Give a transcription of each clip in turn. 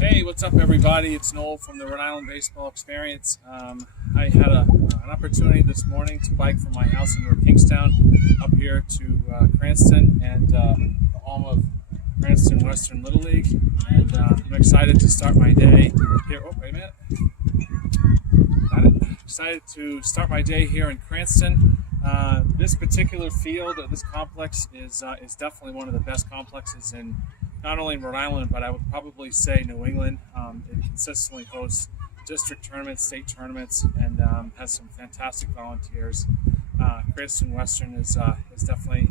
Hey, what's up, everybody? It's Noel from the Rhode Island Baseball Experience. I had an opportunity this morning to bike from my house in North Kingstown up here to Cranston and the home of Cranston Western Little League. And I'm excited to start my day here. Oh, wait a minute. Got it. Excited to start my day here in Cranston. This particular field, or this complex, is definitely one of the best complexes in not only in Rhode Island, but I would probably say New England. It consistently hosts district tournaments, state tournaments, and has some fantastic volunteers. Cranston Western is definitely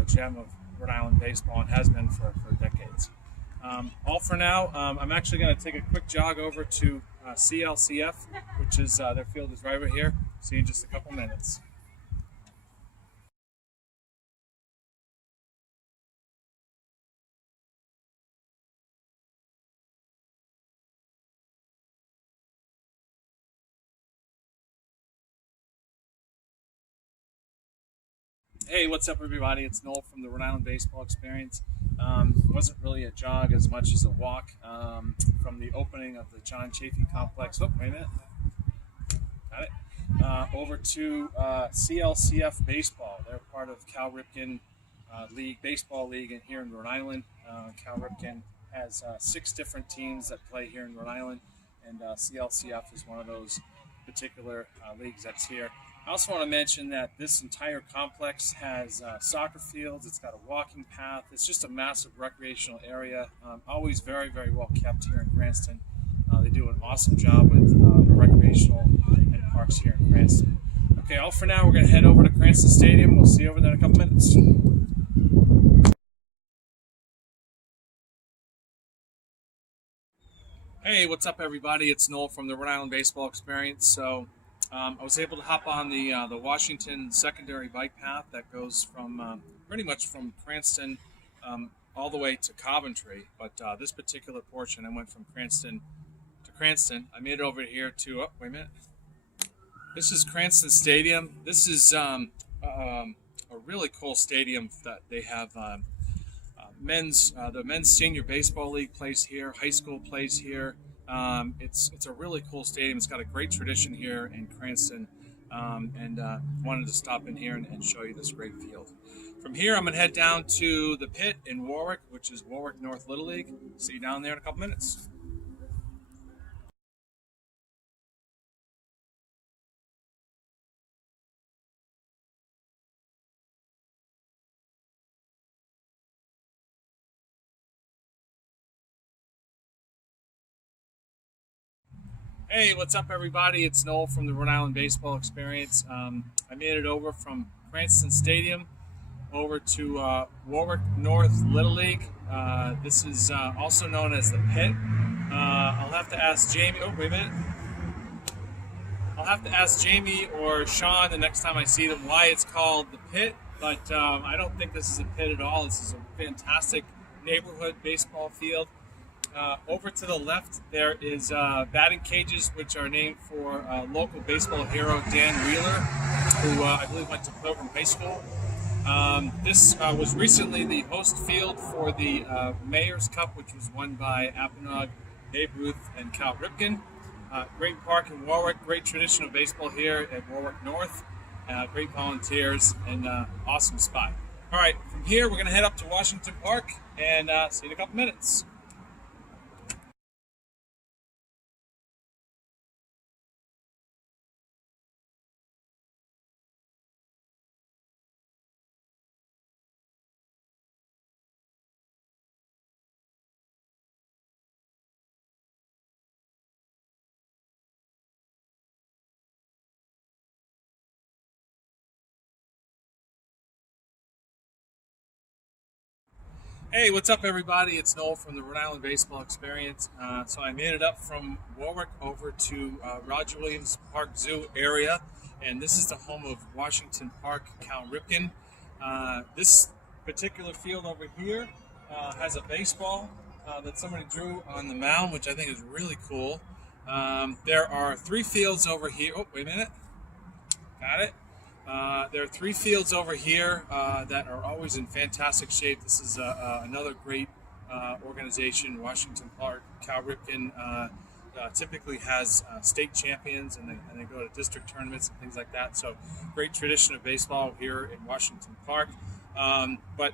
a gem of Rhode Island baseball and has been for decades. All for now. I'm actually going to take a quick jog over to CLCF, which is their field is right over here. See you in just a couple minutes. Hey, what's up, everybody? It's Noel from the Rhode Island Baseball Experience. It wasn't really a jog as much as a walk from the opening of the John Chafee Complex. Oh, wait a minute. Got it. Over to CLCF Baseball. They're part of Cal Ripken League, Baseball League here in Rhode Island. Cal Ripken has 6 different teams that play here in Rhode Island, and CLCF is one of those particular leagues that's here. I also want to mention that this entire complex has soccer fields. It's got a walking path. It's just a massive recreational area. Always very, very well kept here in Cranston. They do an awesome job with the recreational and parks here in Cranston. Okay, all for now. We're going to head over to Cranston Stadium. We'll see you over there in a couple minutes. Hey, what's up, everybody? It's Noel from the Rhode Island Baseball Experience. So I was able to hop on the Washington secondary bike path that goes from pretty much from Cranston all the way to Coventry. But this particular portion, I went from Cranston to Cranston. I made it over here to, oh, wait a minute. This is Cranston Stadium. This is a really cool stadium that they have. The men's senior baseball league plays here. High school plays here. It's a really cool stadium. It's got a great tradition here in Cranston, and wanted to stop in here and show you this great field. From here, I'm going to head down to the pit in Warwick, which is Warwick North Little League. See you down there in a couple minutes. Hey, what's up, everybody? It's Noel from the Rhode Island Baseball Experience. I made it over from Cranston Stadium over to Warwick North Little League. This is also known as the Pit. I'll have to ask Jamie. Oh, wait a minute. I'll have to ask Jamie or Sean the next time I see them why it's called the Pit. But I don't think this is a pit at all. This is a fantastic neighborhood baseball field. Over to the left, there is batting cages, which are named for local baseball hero Dan Wheeler, who I believe went to Pilgrim High School. This was recently the host field for the Mayor's Cup, which was won by Apponaug, Babe Ruth, and Cal Ripken. Great park in Warwick, great tradition of baseball here at Warwick North. Great volunteers, and awesome spot. All right, from here, we're going to head up to Washington Park and see you in a couple minutes. Hey, what's up, everybody? It's Noel from the Rhode Island Baseball Experience. So I made it up from Warwick over to Roger Williams Park Zoo area, and this is the home of Washington Park, Cal Ripken. This particular field over here has a baseball that somebody drew on the mound, which I think is really cool. There are 3 fields over here. Oh, wait a minute. Got it. There are 3 fields over here that are always in fantastic shape. This is another great organization, Washington Park. Cal Ripken typically has state champions, and they go to district tournaments and things like that. So great tradition of baseball here in Washington Park. But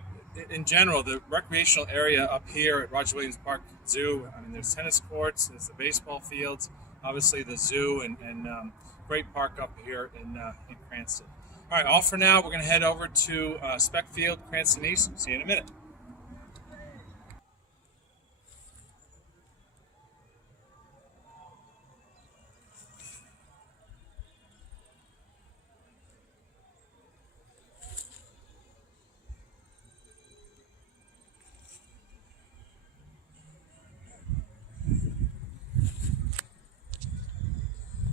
in general, the recreational area up here at Roger Williams Park Zoo, I mean, there's tennis courts, there's the baseball fields, obviously the zoo, and great park up here in Cranston. All right, all for now. We're going to head over to Spec Field, Cranston East. See you in a minute.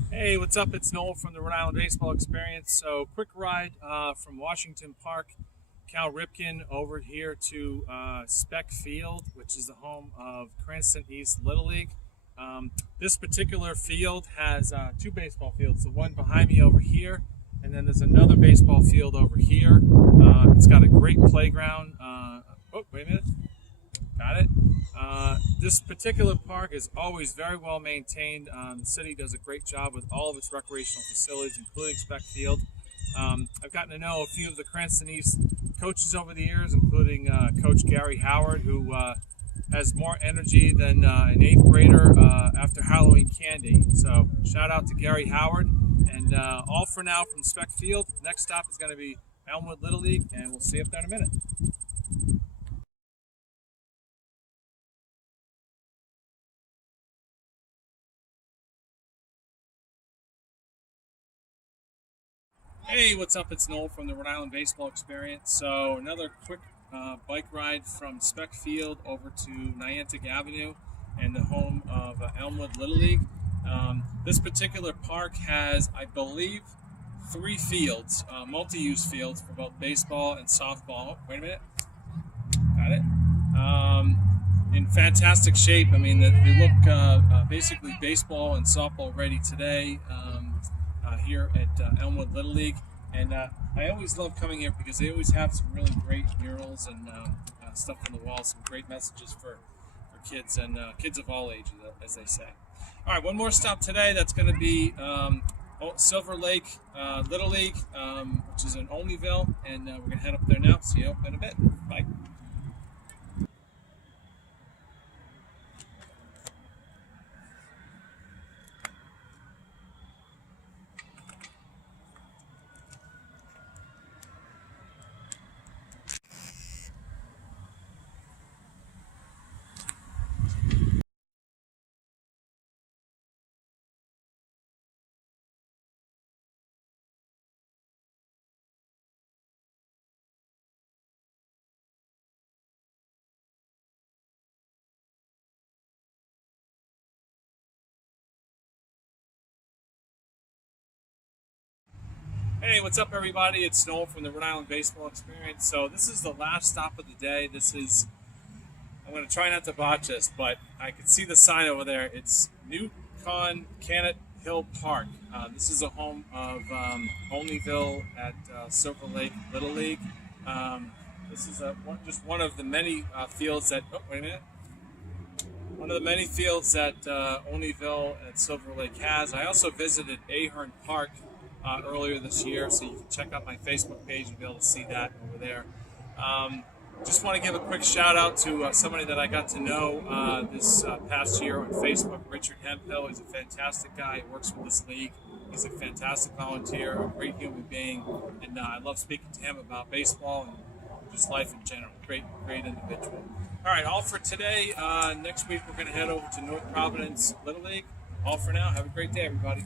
Hey, what's up? It's Noel from the Rhode Island Baseball Experience. So, quick ride from Washington Park, Cal Ripken, over here to Spec Field, which is the home of Cranston East Little League. This particular field has two baseball fields, the one behind me over here, and then there's another baseball field over here. It's got a great playground. Oh, wait a minute. Got it. This particular park is always very well maintained. The city does a great job with all of its recreational facilities, including Spec Field. I've gotten to know a few of the Cranston East coaches over the years, including Coach Gary Howard, who has more energy than an 8th grader after Halloween candy. So shout out to Gary Howard. And all for now from Spec Field. Next stop is going to be Elmwood Little League, and we'll see you up there in a minute. Hey, what's up? It's Noel from the Rhode Island Baseball Experience. So another quick bike ride from Spec Field over to Niantic Avenue and the home of Elmwood Little League. This particular park has, I believe, 3 fields, multi-use fields for both baseball and softball. Wait a minute. Got it. In fantastic shape. I mean, they look basically baseball and softball ready today. Here at Elmwood Little League, and I always love coming here because they always have some really great murals and stuff on the wall, some great messages for kids and kids of all ages, as they say. All right, one more stop today. That's going to be Silver Lake Little League, which is in Olneyville, and we're going to head up there now. See you in a bit. Bye. Hey, what's up, everybody? It's Noel from the Rhode Island Baseball Experience. So this is the last stop of the day. I'm going to try not to botch this, but I can see the sign over there. It's Newcon Cannet Hill Park. This is a home of Olneyville at Silver Lake Little League. This is just one of the many fields that, oh, wait a minute. One of the many fields that Olneyville at Silver Lake has. I also visited Ahern Park earlier this year, so you can check out my Facebook page and be able to see that over there. Just want to give a quick shout out to somebody that I got to know this past year on Facebook, Richard Hemphill. He's a fantastic guy. He works with this league. He's a fantastic volunteer, a great human being, and I love speaking to him about baseball and just life in general. Great individual. All right, all for today. Next week we're going to head over to North Providence Little League. All for now. Have a great day, everybody.